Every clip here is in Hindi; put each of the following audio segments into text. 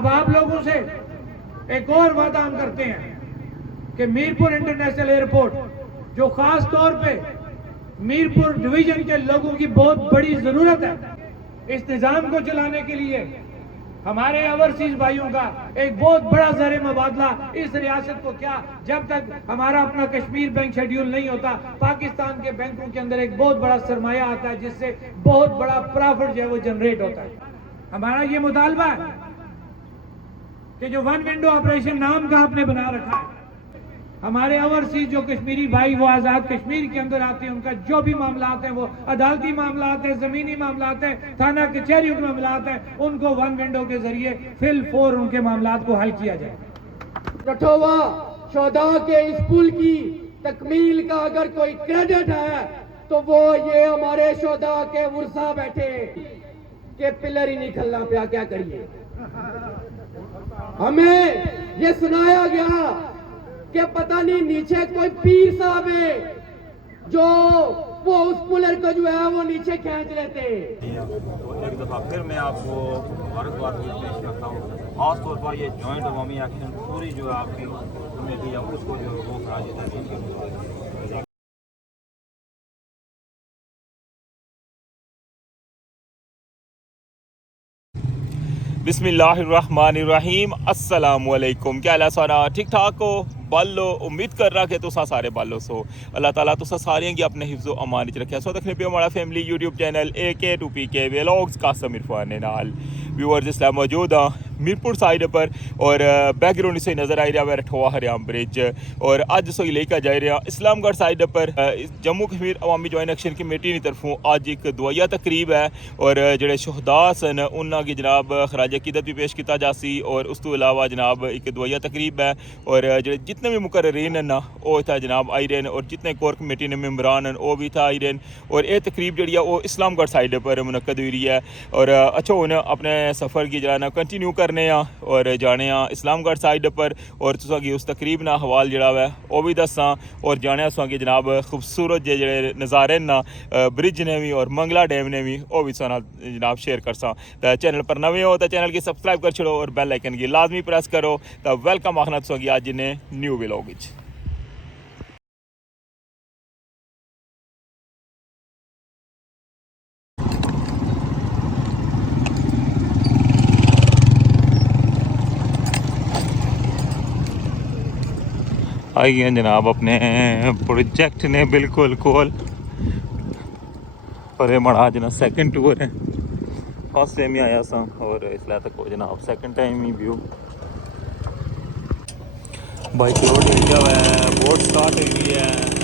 अब आप लोगों से एक और वादा हम करते हैं कि मीरपुर इंटरनेशनल एयरपोर्ट, जो खास तौर पे मीरपुर डिवीजन के लोगों की बहुत बड़ी जरूरत है, इस निजाम को चलाने के लिए हमारे ओवरसीज भाइयों का एक बहुत बड़ा ज़र मुबादला इस रियासत को क्या, जब तक हमारा अपना कश्मीर बैंक शेड्यूल नहीं होता, पाकिस्तान के बैंकों के अंदर एक बहुत बड़ा सरमाया आता है जिससे बहुत बड़ा प्रॉफिट जो है वो जनरेट होता है। हमारा ये मुतालबा है कि जो वन विंडो ऑपरेशन नाम का आपने बना रखा है, हमारे ओवरसीज जो कश्मीरी भाई वो आज़ाद कश्मीर के अंदर आते हैं, उनका जो भी मामलात हैं, वो अदालती मामलात हैं, ज़मीनी मामलात हैं, थाना कचहरियों के मामलात हैं, उनको वन विंडो के जरिए फिल फोर उनके मामलात को हल किया जाए। रठोवा शोधा के इस पुल की तकमील का अगर कोई क्रेडिट है तो वो ये हमारे शोधा के वर्षा बैठे के पिलर ही नहीं खलना पिया, क्या करिए। हमें ये सुनाया गया कि पता नहीं नीचे कोई पीर साहब है जो वो उस पुलर को जो है वो नीचे खींच लेते। एक दफ़ा फिर मैं आपको मुबारकबाद पेश करता हूँ, खासतौर पर ये जॉइंट अवामी एक्शन पूरी जो आपकी कमेटी है उसको जो वो खराज तहसीन। बिस्मिल्लाहिर्रहमानिर्रहीम, अस्सलामुअलैकुम। क्या हाल है सारा ठीक ठाक हो? बालो उम्मीद कर रहा कि तुसा सारे बालो सो अल्लाह ताला तुसा सारे की अपने हिफ्ज़ो अमान च रखे। सो देखने पे हमारा family YouTube channel AK2PK vlogs Qasim Irfan नाल व्यूअर्स इसलिए मौजूद हाँ मीरपुर साइड पर और बैकग्राउंड से नज़र आ रहा है रठोआ हरियाम ब्रिज और अज सोई लेकर जा रहा इस्लामगढ़ साइड पर जम्मू कश्मीर अवामी जॉइंट एक्शन कमेटी की तरफों अज एक दुआया तकरीब है और जोड़े शहदा सन उन्होंने जनाब खराज अकीदत भी पेश किया जासी और उस तो इलावा जनाब एक दुआया तकरीब है और जो जितने भी मुकर्रीन हैं ना वो इतना जनाब आई रहे और जितने कोर कमेटी ने मेम्बरान हैं वो भी इतना आई रहे और ये तकरीब जी वो इस्लामगढ़ साइड पर मुनक्कद हुई है और अच्छा हूँ अपने सफ़र की जरा कंटिन्यू करने और जाने इस्लामगढ़ साइड पर और तुसागी उस तकरीब ना हवाल जड़ा है वो भी दसा और जाने तुसागी जनाब खूबसूरत जे नज़ारे ना ब्रिज ने भी और मंगला डैम ने भी वो भी साना जनाब शेयर कर सा। तो चैनल पर नवे हो तो चैनल की सब्सक्राइब कर छोड़ो और बेल आइकन की लाजमी प्रेस करो। तो वेलकम आखना तुसागी अज ने न्यू व्लॉग विच। आई हैं जनाब अपने प्रोजेक्ट ने बिल्कुल कोल पर मड़ा जना सेकंड टूर है। फर्स्ट टाइम ही आया सा और इसलिए तक जनाब सेकंड टाइम ही व्यू बाइक रोड एरिया है, बोट स्टार्ट एरिया है।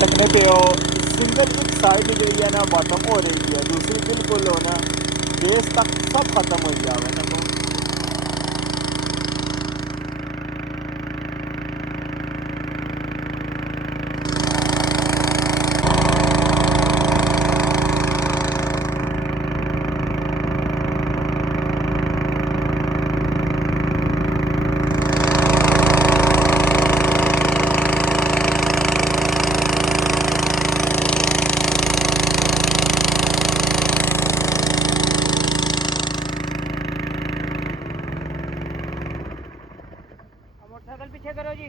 तकने पे सिंगल एक साइड जी है ना बॉटम हो रही है, दूसरी बिल्कुल हो ना बेस तक सब खत्म हो गया है ना। तो मोटरसाइकिल पीछे करो जी।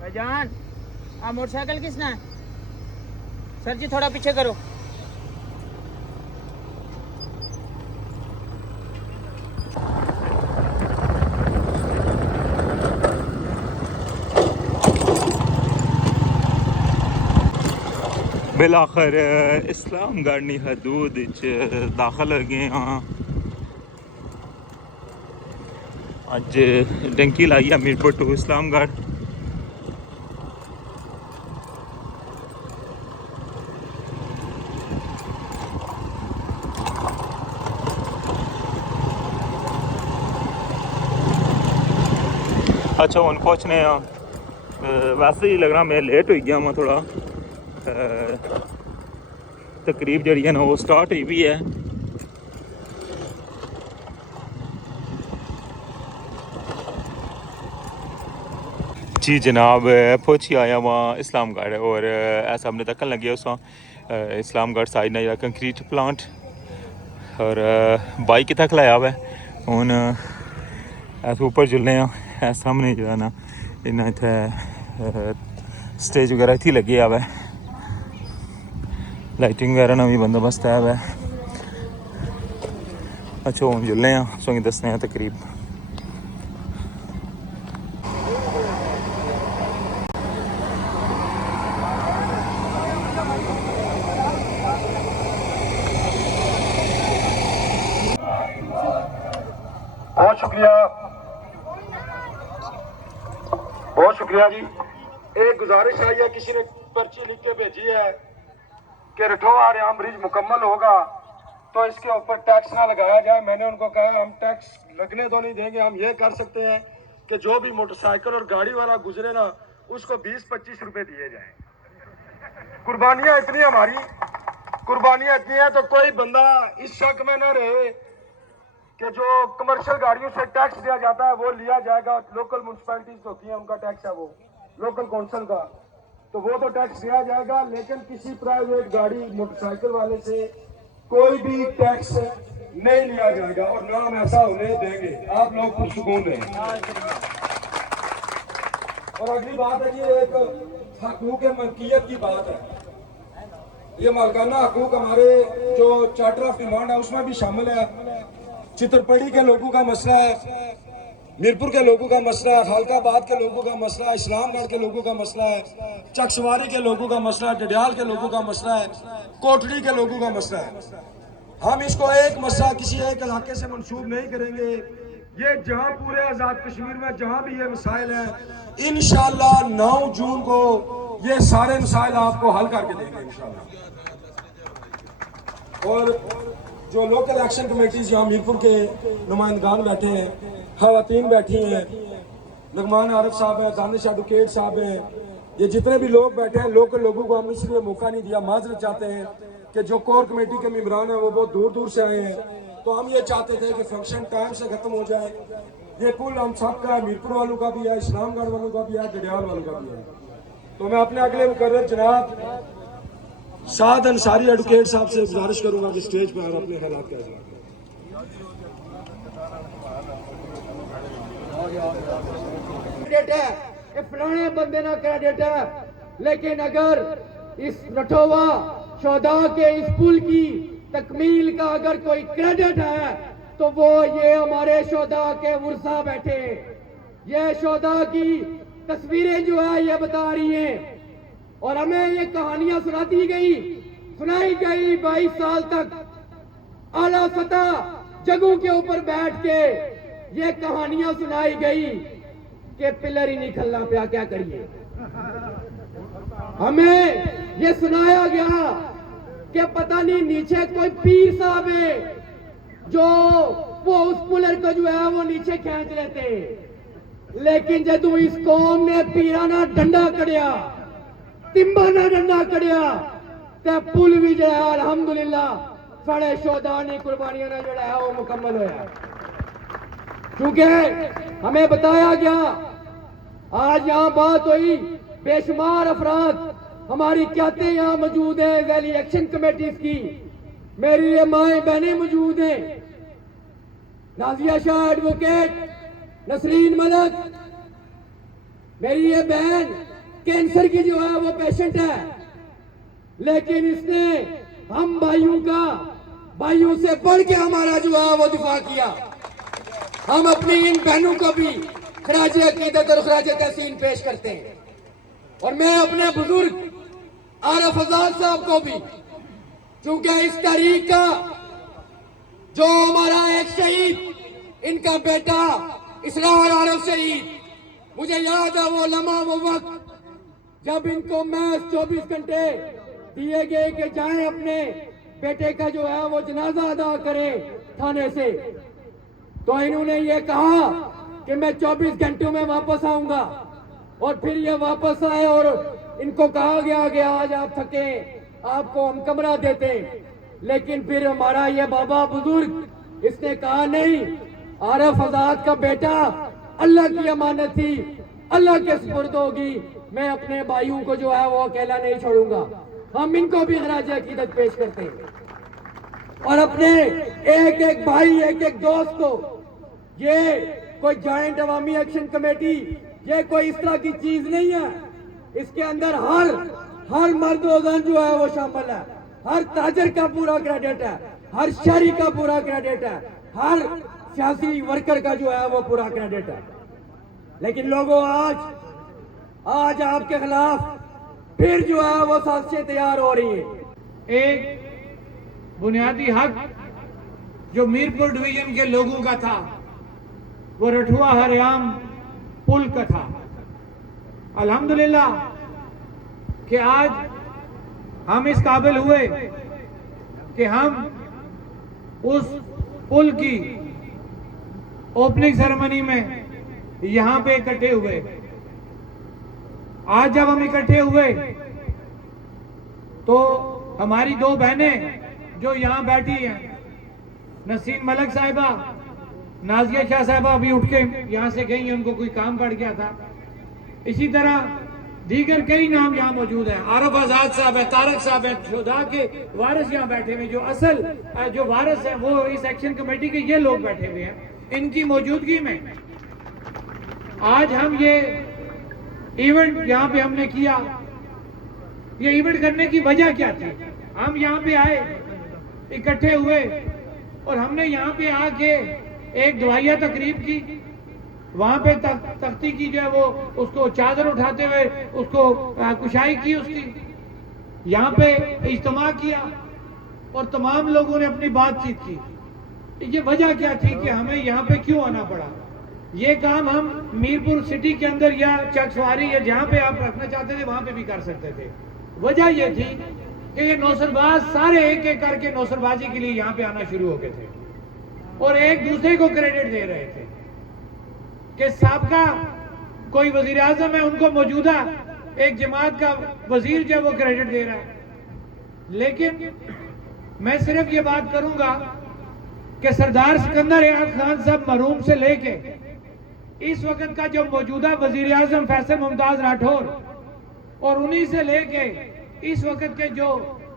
भाईजान आप मोटरसाइकिल किसना है? सर जी थोड़ा पीछे करो। बिलाखिर इस्लामगढ़ नी हदूद दाखिल हो गए हाँ। अज डंकी लाई है मीरपुर टू इस्लामगढ़। अच्छा हूँ पहुँचने वैसे ही लगना मैं लेट हो गया मैं थोड़ा तकरीब जी है ना वो स्टार्ट हुई भी है। जी जनाब पहुँची आया वहाँ इस्लामगढ़ और ऐसा हमने तकन लगे उस इस्लामगढ़ साइड ना कंक्रीट प्लांट और बाइक कितना खलाया हुआ है हूँ ऐसे ऊपर जुलने सामने जो है ना इन्हें इतने स्टेज वगैरह इतनी लगे हुआ है लाइटिंग वगैरह ना भी बंदोबस्त है वह। अच्छा हूँ जुलने सो दसने तकरीब बहुत शुक्रिया जी। एक गुजारिश आई है, किसी ने पर्ची लिख के भेजी है कि रठौआ आरियाम ब्रिज मुकम्मल होगा तो इसके ऊपर टैक्स ना लगाया जाए। मैंने उनको कहा हम टैक्स लगने तो नहीं देंगे, हम ये कर सकते हैं कि जो भी मोटरसाइकिल और गाड़ी वाला गुजरे ना उसको 20-25 रुपए दिए जाए। कुर्बानियां इतनी हमारी कुर्बानियां इतनी है तो कोई बंदा इस शक में न रहे कि जो कमर्शियल गाड़ियों से टैक्स दिया जाता है वो लिया जाएगा। लोकल म्यूनसिपैलिटीज होती हैं उनका टैक्स है वो लोकल काउंसिल का, तो वो तो टैक्स दिया जाएगा, लेकिन किसी प्राइवेट गाड़ी मोटरसाइकिल वाले से कोई भी टैक्स नहीं लिया जाएगा और ना हम ऐसा होने देंगे। आप लोग पुरसुकून रहें। और अगली बात है ये एक हकूक मलकियत की बात है। ये मालकाना हकूक हमारे जो चार्टर ऑफ डिमांड है उसमें भी शामिल है। चित्रपड़ी के लोगों का मसला है, मीरपुर के लोगों का मसला है, खालकाबाद के लोगों का मसला है, इस्लामगढ़ के लोगों का मसला है, चकसवारी के लोगों का मसला है, डडियाल के लोगों का मसला है, कोटड़ी के लोगों का मसला है। हम इसको एक मसला किसी एक इलाके से मंसूब नहीं करेंगे। ये जहां पूरे आजाद कश्मीर में जहां भी ये मसाइल हैं, इंशाअल्लाह 9 जून को ये सारे मसाइल आपको हल करके देंगे इंशाअल्लाह। और जो लोकल एक्शन कमेटीज यहाँ मीरपुर के नुमाइंदगान बैठे हैं, खवातीन बैठी हैं, लगमान आरिफ साहब हैं, दानिश एडवोकेट साहब हैं, ये जितने भी लोग बैठे हैं, लोकल लोगों को हम इसलिए मौका नहीं दिया। माजरत चाहते हैं कि जो कोर कमेटी के मेंबरान हैं वो बहुत दूर दूर से आए हैं, तो हम ये चाहते थे कि फंक्शन टाइम से खत्म हो जाए। ये पुल हम सबका है, मीरपुर वालों का भी है, इस्लामगढ़ वालों का भी है, डडियाल वालों का भी है। तो मैं अपने अगले मुकर्रर जनाब साद अंसारी एडवोकेट साहब से गुजारिश करूंगा कि स्टेज पर अपने हालात कह जाए। है फलाने बंदे ना क्रेडिट है, लेकिन अगर इस रठौआ शोधा के इस पुल की तकमील का अगर कोई क्रेडिट है तो वो ये हमारे शोधा के वर्षा बैठे, ये शोधा की तस्वीरें जो है ये बता रही हैं और हमें ये कहानियां सुनाई गई 22 साल तक आला सतह जगहों के ऊपर बैठ के ये कहानियां सुनाई गई कि पिलर ही नहीं खलना पिया, क्या करिए। हमें ये सुनाया गया कि पता नहीं नीचे कोई पीर साहब है जो वो उस पिलर को जो है वो नीचे खींच लेते, लेकिन जदू इस कौम ने पीराना डंडा कड़िया, तिम्बाना डंडा कड़िया ते पुल भी जो है अल्हम्दुलिल्लाह साढ़े शोधानी कुर्बानियों ने जो है वो मुकम्मल होया। क्योंकि हमें बताया गया, आज यहाँ बात हुई, बेशुमार अफराद हमारी क्यातें यहाँ मौजूद है वैली एक्शन कमेटीज की, मेरी ये माएँ बहनें मौजूद हैं, नाजिया शाह एडवोकेट, नसरीन मलक, मेरी ये बहन कैंसर की जो है वो पेशेंट है, लेकिन इसने हम भाइयों से बढ़ के हमारा जो है वो दिफा किया। हम अपनी इन बहनों को भी खराज अकीदत और खराज तहसीन पेश करते हैं। और मैं अपने बुजुर्ग आरिफ आजाद साहब को भी, क्योंकि इस तारीख का जो हमारा एक शहीद, इनका बेटा इसरार आरिफ शहीद, मुझे याद है वो लम्हा, वो वक्त जब इनको महज 24 घंटे दिए गए कि जाएं अपने बेटे का जो है वो जनाजा अदा करें थाने से, तो इन्होंने ये कहा कि मैं 24 घंटों में वापस आऊंगा, और फिर ये वापस आए और इनको कहा गया कि आज आप थके, आपको हम कमरा देते, लेकिन फिर हमारा ये बाबा बुजुर्ग इसने कहा नहीं, आरिफ आजाद का बेटा अल्लाह की अमानत थी, अल्लाह के सुपुर्द होगी, मैं अपने भाइयों को जो है वो अकेला नहीं छोड़ूंगा। हम इनको भी खराज अकीदत पेश करते हैं और अपने एक एक भाई, एक एक दोस्त को, ये कोई जॉइंट अवामी एक्शन कमेटी, ये कोई इस तरह की चीज नहीं है। इसके अंदर हर मर्द वज़न जो है वो शामिल है, हर ताजर का पूरा क्रेडिट है, हर शहरी का पूरा क्रेडिट है, हर सियासी वर्कर का जो है वो पूरा क्रेडिट है। लेकिन लोगों आज आपके खिलाफ फिर जो है वो साजिशें तैयार हो रही है। एक बुनियादी हक जो मीरपुर डिवीजन के लोगों का था वो रठुआ हरियाम पुल का था। अल्हम्दुलिल्लाह कि आज हम इस काबिल हुए कि हम उस पुल की ओपनिंग सेरेमनी में यहां पे इकट्ठे हुए। आज जब हम इकट्ठे हुए तो हमारी दो बहनें जो यहां बैठी हैं, नसीम मलक साहिबा, नाजिया शाह साहिबा अभी उठ के यहां से गई हैं, उनको कोई काम पड़ गया था। इसी तरह दीगर कई नाम यहाँ मौजूद हैं, आरिफ आजाद साहब है, तारक साहब है, शोधा के वारिस यहाँ बैठे हुए, जो असल जो वारिस है वो इस एक्शन कमेटी के ये लोग बैठे हुए हैं। इनकी मौजूदगी में आज हम ये इवेंट यहाँ पे हमने किया। ये इवेंट करने की वजह क्या थी? हम यहाँ पे आए, इकट्ठे हुए और हमने यहाँ पे आके एक दुआया तकरीब की, वहां पे तख्ती की जो है वो उसको चादर उठाते हुए उसको कुशाई की उसकी, यहाँ पे इज्तिमा किया और तमाम लोगों ने अपनी बातचीत की। ये वजह क्या थी कि हमें यहाँ पे क्यों आना पड़ा? ये काम हम मीरपुर सिटी के अंदर या चकसवारी या जहाँ पे आप रखना चाहते थे वहां पे भी कर सकते थे। वजह ये थी कि ये नौसरबाज सारे एक एक करके नौसरबाजी के लिए यहाँ पे आना शुरू हो गए थे और एक दूसरे को क्रेडिट दे रहे थे कि साबका कोई वजीर आजम है, उनको मौजूदा एक जमात का वजीर जो है वो क्रेडिट दे रहा है। लेकिन मैं सिर्फ ये बात करूंगा कि सरदार सिकंदर याद खान साहब मरहूम से लेके इस वक्त का जो मौजूदा वजीर आजम फैसल मुमताज राठौर और उन्हीं से लेके इस वक्त के जो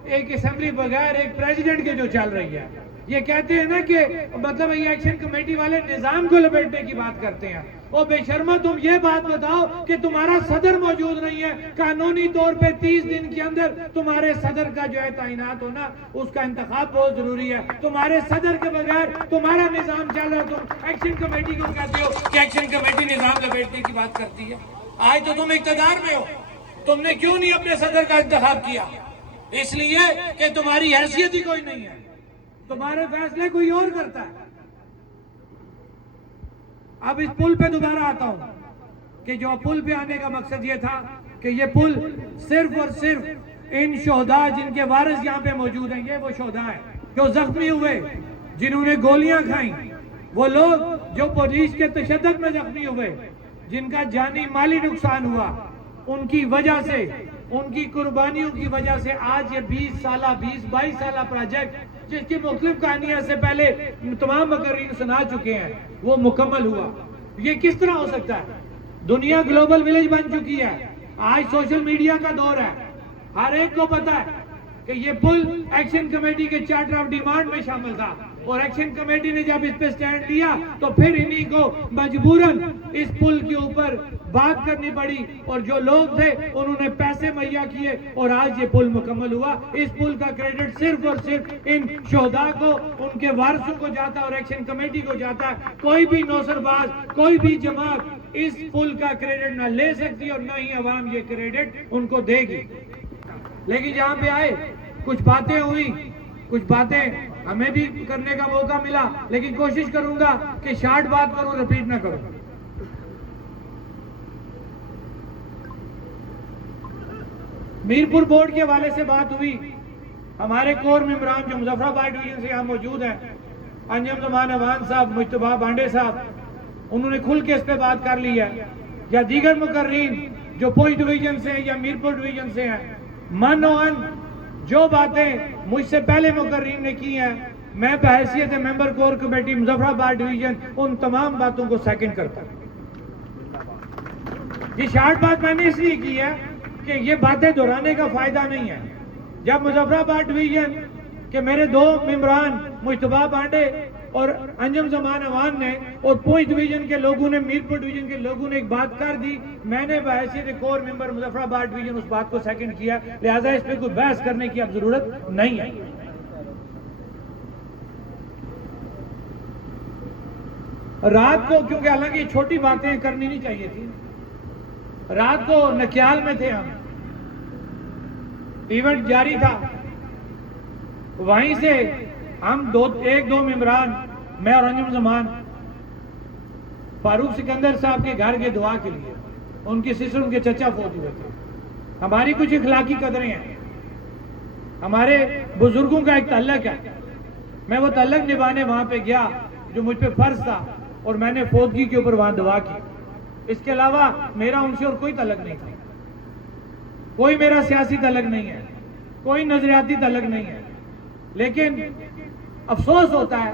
एक असेंबली बगैर एक प्रेसिडेंट के जो चल रही है, ये कहते हैं ना कि मतलब ये एक्शन कमेटी वाले निजाम को लपेटने की बात करते हैं। और बेशर्मा तुम ये बात बताओ कि तुम्हारा सदर मौजूद नहीं है, कानूनी तौर पे 30 दिन के अंदर तुम्हारे सदर का जो है तैनात होना, उसका इंतखाब बहुत जरूरी है। तुम्हारे सदर के बगैर तुम्हारा निजाम चल रहा, तुम एक्शन कमेटी को कहते हो कि एक्शन कमेटी निजाम लपेटने की बात करती है। आज तो तुम इक्तदार में हो, तुमने क्यों नहीं अपने सदर का इंतखाब किया? इसलिए कि तुम्हारी हैसियत ही कोई नहीं है, तुम्हारे फैसले कोई और करता है। अब इस पुल पे दोबारा आता हूं कि जो पुल पे आने का मकसद ये था कि ये पुल सिर्फ और सिर्फ इन शोहदा जिनके वारिस यहाँ पे मौजूद हैं, ये वो शोहदा हैं जो जख्मी हुए, जिन्होंने गोलियां खाई, वो लोग जो पुलिस के तशद्दुद में जख्मी हुए, जिनका जानी माली नुकसान हुआ, उनकी वजह से, उनकी कुर्बानियों की वजह से आज ये 20-22 साल प्रोजेक्ट जिसकी मुख्तलिफ कहानियां से पहले तमाम मकर्रीन सुना चुके हैं, वो मुकम्मल हुआ। ये किस तरह हो सकता है? दुनिया ग्लोबल विलेज बन चुकी है, आज सोशल मीडिया का दौर है, हर एक को पता है कि ये पुल एक्शन कमेटी के चार्टर ऑफ डिमांड में शामिल था और एक्शन कमेटी ने जब इस पे स्टैंड लिया तो फिर इन्हीं को मजबूरन इस पुल के ऊपर बात करनी पड़ी और जो लोग थे उन्होंने पैसे मुहैया किए और आज ये पुल मुकम्मल हुआ। इस पुल का क्रेडिट सिर्फ और सिर्फ इन शोहदा को, उनके वारसों को जाता है और एक्शन कमेटी को जाता है। कोई भी नौसरबाज, कोई भी जमात इस पुल का क्रेडिट ना ले सकती और ना ही अवाम ये क्रेडिट उनको देगी। लेकिन जहाँ पे आए कुछ बातें हुई, कुछ बातें हमें भी करने का मौका मिला, लेकिन कोशिश करूंगा कि शॉर्ट बात करूं, रिपीट ना करूं। मीरपुर बोर्ड के हवाले से बात हुई। हमारे कोर मेंबरान जो मुजफ्फराबाद डिवीजन से यहाँ मौजूद हैं, अंजम जमान अवान साहब, मुश्तबा बांडे साहब, उन्होंने खुल के इस पे बात कर ली है, या दीगर मुकर्रीन जो पूंछ डिवीजन से हैं या मीरपुर डिवीजन से हैं, मनोअन जो बातें मुझसे पहले मुकर्रीन ने की हैं, मैं बहैसियत member core committee Muzaffarabad division उन तमाम बातों को सेकंड करता हूं। ये शार्ट बात मैंने इसलिए की है कि ये बातें दोहराने का फायदा नहीं है। जब मुजफ्फराबाद डिवीजन के मेरे दो मेंबरान मुश्तबा पांडे और अंजुम जमान अवान ने और पूंछ डिवीजन के लोगों ने, मीरपुर डिवीजन के लोगों ने एक बात कर दी, मैंने बहैसियत कोर मेंबर मुजफ्फराबाद डिवीजन उस बात को सेकंड किया, लिहाजा इस पर कोई बहस करने की अब जरूरत नहीं है। रात को, क्योंकि हालांकि ये छोटी बातें करनी नहीं चाहिए थी, रात को नक्याल में थे हम, इवेंट जारी था, वहीं से हम एक दो मेंबरान, मैं और अंजुम जमान, फारूक सिकंदर साहब के घर के दुआ के लिए, उनकी सिस्टर, उनके चचा फौत हुए थे। हमारी कुछ इखलाकी कदरें हैं, हमारे बुजुर्गों का एक तल्लक है, मैं वो तल्लक निभाने वहां पे गया जो मुझ पे फर्ज था, और मैंने फौतगी के ऊपर वहां दुआ की। इसके अलावा मेरा उनसे और कोई तल्लक नहीं था, कोई मेरा सियासी तल्लक नहीं है, कोई नजरियाती तल्लक नहीं है। लेकिन अफसोस होता है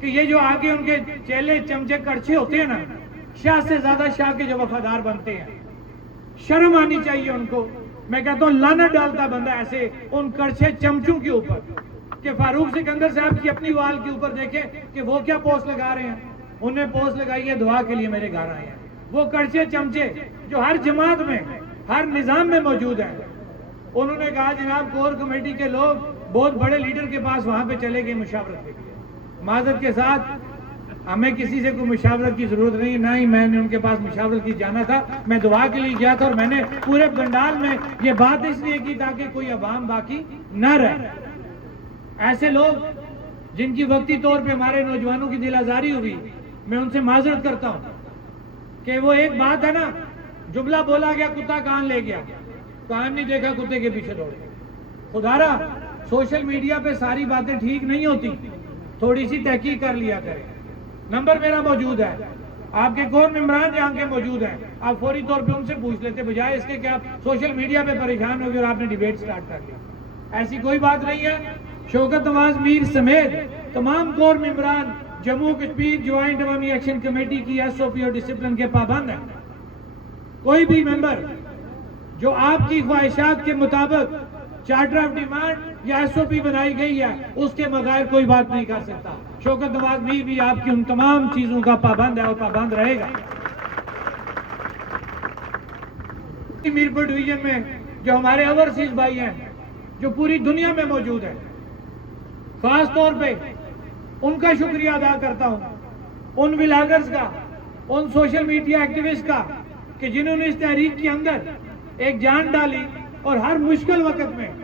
कि ये जो आगे उनके चेले चमचे कड़छे होते हैं ना, शाह से ज्यादा शाह के जो वफादार बनते हैं, शर्म आनी चाहिए उनको। मैं कहता हूं लानत डालता बंदा ऐसे उन कड़छे चमचों के ऊपर कि फारूक सिकंदर साहब की अपनी वाल के ऊपर देखें कि वो क्या पोस्ट लगा रहे हैं। उन्हें पोस्ट लगाई है दुआ के लिए मेरे घर आए हैं। वो कड़छे चमचे जो हर जमात में, हर निजाम में मौजूद है, उन्होंने कहा जनाब कोर कमेटी के लोग बहुत बड़े लीडर के पास वहां पे चले गए मुशावरत के लिए। माजरत के साथ हमें किसी से कोई मुशावरत की जरूरत नहीं, ना ही मैंने उनके पास मुशावरत की जाना था। मैं दुआ के लिए गया था और मैंने पूरे बंडाल में ये बात इसलिए की ताकि कोई अवाम बाकी न रहे। ऐसे लोग जिनकी वक्ती तौर पे हमारे नौजवानों की दिल आजारी हुई, मैं उनसे माजरत करता हूं कि वो एक बात है ना, जुमला बोला गया कुत्ता कान ले गया, कान नहीं देखा कुत्ते के पीछे दौड़ गए। खुदारा सोशल मीडिया पे सारी बातें ठीक नहीं होती, थोड़ी सी तहकीक कर लिया करें। नंबर मेरा मौजूद है, आपके कोर मेंबरान जहां के मौजूद हैं, आप फौरी तौर पे उनसे पूछ लेते, बजाय इसके कि आप सोशल मीडिया पे परेशान हो गए और आपने डिबेट स्टार्ट कर लिया। ऐसी कोई बात नहीं है। शौकत नवाज मीर समेत तमाम कोर मेंबरान जम्मू कश्मीर ज्वाइंट अवामी एक्शन कमेटी की SOP और डिसिप्लिन के पाबंद है। कोई भी मेंबर जो आपकी ख्वाहिशात के मुताबिक चार्टर ऑफ डिमांड या SOP बनाई गई है उसके बगैर कोई बात नहीं कर सकता। शौकत नवाज मीर भी आपकी उन तमाम चीजों का पाबंद है और पाबंद रहेगा। मीरपुर डिवीजन में जो हमारे ओवरसीज भाई हैं जो पूरी दुनिया में मौजूद है, खास तौर पे उनका शुक्रिया अदा करता हूं, उन विलागर्स का, उन सोशल मीडिया एक्टिविस्ट का कि जिन्होंने इस तहरीक के अंदर एक जान डाली और हर मुश्किल वक्त में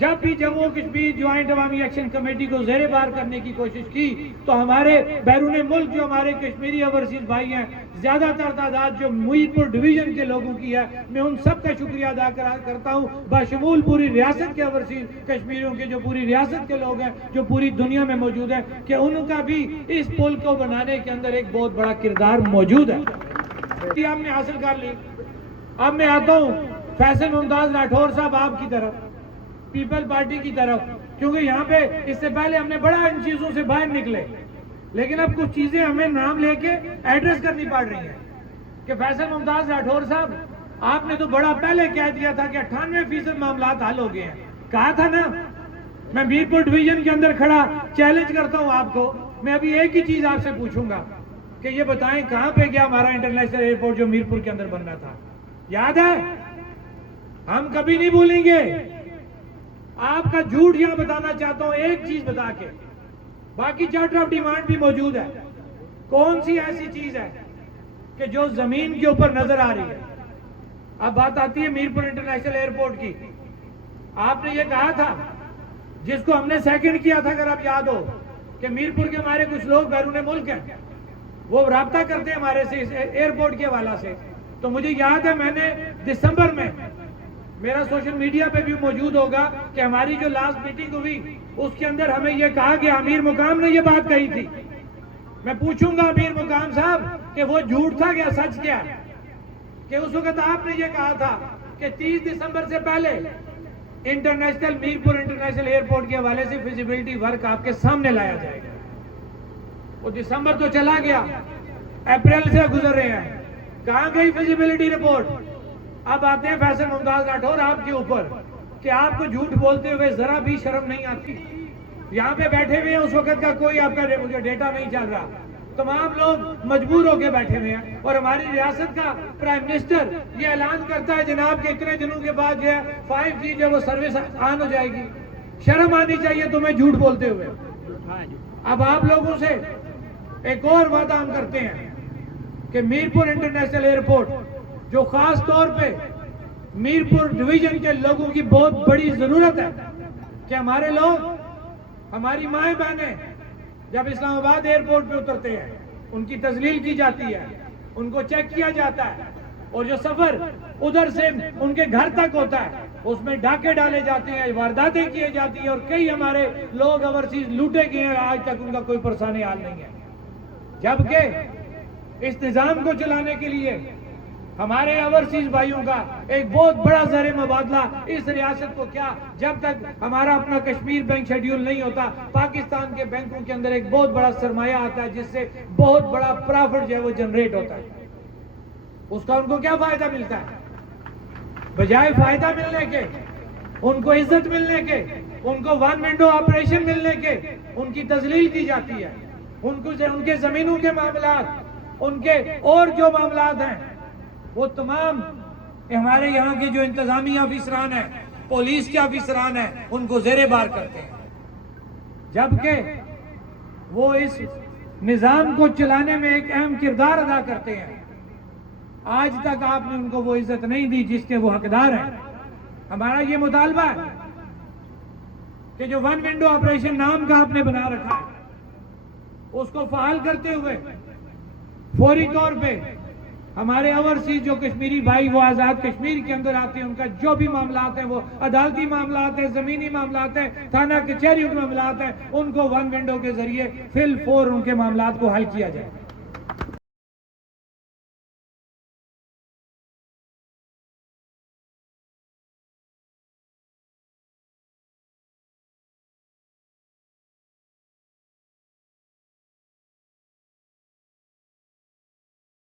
जब भी जम्मू कश्मीर ज्वाइंट अवामी एक्शन कमेटी को ज़ेरे बार करने की कोशिश की तो हमारे बैरून मुल्क जो हमारे कश्मीरी ओवरसीज भाई हैं, ज्यादातर तादाद जो मीरपुर डिवीजन के लोगों की है, मैं उन सब का शुक्रिया अदा करता हूं, बाशमूल पूरी रियासत के ओवरसीज कश्मीरियों के जो पूरी रियासत के लोग हैं जो पूरी दुनिया में मौजूद है, कि उनका भी इस पुल को बनाने के अंदर एक बहुत बड़ा किरदार मौजूद है। हमने हासिल कर ली। अब मैं आता हूं फैसल मुमताज राठौर साहब आपकी तरफ, पीपल पार्टी की तरफ, क्योंकि यहाँ पे इससे पहले हमने बड़ा इन चीजों से बाहर निकले, लेकिन अब कुछ चीजें हमें नाम लेके एड्रेस करनी पड़ रही हैं कि फैसल मुमताज राठौर साहब, आपने तो बड़ा पहले कह दिया था कि 98% मामला हल हो गए हैं। कहा था ना, मैं मीरपुर डिवीजन के अंदर खड़ा चैलेंज करता हूं आपको। मैं अभी एक ही चीज आपसे पूछूंगा कि ये बताएं कहां पे गया हमारा इंटरनेशनल एयरपोर्ट जो मीरपुर के अंदर बनना था? याद है? हम कभी नहीं भूलेंगे। आपका झूठ यहां बताना चाहता हूं एक चीज बता के, बाकी चार्टर ऑफ डिमांड भी मौजूद है। कौन सी ऐसी चीज है कि जो जमीन के ऊपर नजर आ रही है? अब बात आती है मीरपुर इंटरनेशनल एयरपोर्ट की। आपने ये कहा था, जिसको हमने सेकंड किया था, अगर आप याद हो, कि मीरपुर के हमारे कुछ लोग बैरून मुल्क हैं, वो राब्ता करते हैं हमारे से एयरपोर्ट के हवाला से। तो मुझे याद है मैंने दिसंबर में, मेरा सोशल मीडिया पे भी मौजूद होगा, कि हमारी जो लास्ट मीटिंग हुई उसके अंदर हमें यह कहा गया, अमीर मुकाम ने यह बात कही थी। मैं पूछूंगा अमीर मुकाम साहब, कि वो झूठ था क्या सच क्या है? कि उस वक्त आपने ये कहा था कि 30 दिसंबर से पहले इंटरनेशनल मीरपुर इंटरनेशनल एयरपोर्ट के हवाले से फिजिबिलिटी वर्क आपके सामने लाया जाएगा। वो दिसंबर तो चला गया, अप्रैल से गुजर रहे हैं, कहां गई फिजिबिलिटी रिपोर्ट? अब आते हैं फैसल मुमताज राठौर आपके ऊपर कि आपको झूठ बोलते हुए जरा भी शर्म नहीं आती। यहाँ पे बैठे हुए हैं, उस वक्त का कोई आपका डेटा नहीं चल रहा, तमाम लोग मजबूर होकर बैठे हुए हैं और हमारी रियासत का प्राइम मिनिस्टर ये ऐलान करता है जनाब के इतने दिनों के बाद जो है 5G जो वो सर्विस ऑन हो जाएगी। शर्म आनी चाहिए तुम्हें झूठ बोलते हुए। अब आप लोगों से एक और वादा हम करते हैं कि मीरपुर इंटरनेशनल एयरपोर्ट जो खास तौर पे मीरपुर डिवीजन के लोगों की बहुत बड़ी जरूरत है कि हमारे लोग, हमारी माएं बहनें जब इस्लामाबाद एयरपोर्ट पे उतरते हैं उनकी तजलील की जाती है, उनको चेक किया जाता है और जो सफर उधर से उनके घर तक होता है उसमें डाके डाले जाते हैं, वारदातें की जाती है और कई हमारे लोग ओवरसीज लूटे गए हैं, आज तक उनका कोई परेशानी हाल नहीं है। जबकि इस निजाम को चलाने के लिए हमारे ओवरसीज भाइयों का एक बहुत बड़ा ज़र मुबादला इस रियासत को क्या, जब तक हमारा अपना कश्मीर बैंक शेड्यूल नहीं होता, पाकिस्तान के बैंकों के अंदर एक बहुत बड़ा सरमाया आता है जिससे बहुत बड़ा प्रॉफिट जो है वो जनरेट होता है। उसका उनको क्या फायदा मिलता है? बजाय फायदा मिलने के, उनको इज्जत मिलने के, उनको वन विंडो ऑपरेशन मिलने के, उनकी तजलील की जाती है। उनके जमीनों के मामलात, उनके और जो मामलात हैं वो तमाम हमारे यहाँ के जो इंतजामी अफसरान हैं, पुलिस के अफसरान हैं, उनको जेरे बार करते हैं। जबकि वो इस निजाम को चलाने में एक अहम किरदार अदा करते हैं। आज तक आपने उनको वो इज्जत नहीं दी जिसके वो हकदार हैं। हमारा ये मुतालबा है कि जो वन विंडो ऑपरेशन नाम का आपने बना रखा है उसको फाल करते हुए फौरी तौर पे हमारे ओवरसीज जो कश्मीरी भाई वो आज़ाद कश्मीर के अंदर आते हैं, उनका जो भी मामलात हैं, वो अदालती मामलात हैं, ज़मीनी मामलात हैं, थाना कचहरी के मामलात हैं, उनको वन विंडो के जरिए फिल फौर उनके मामलात को हल किया जाए।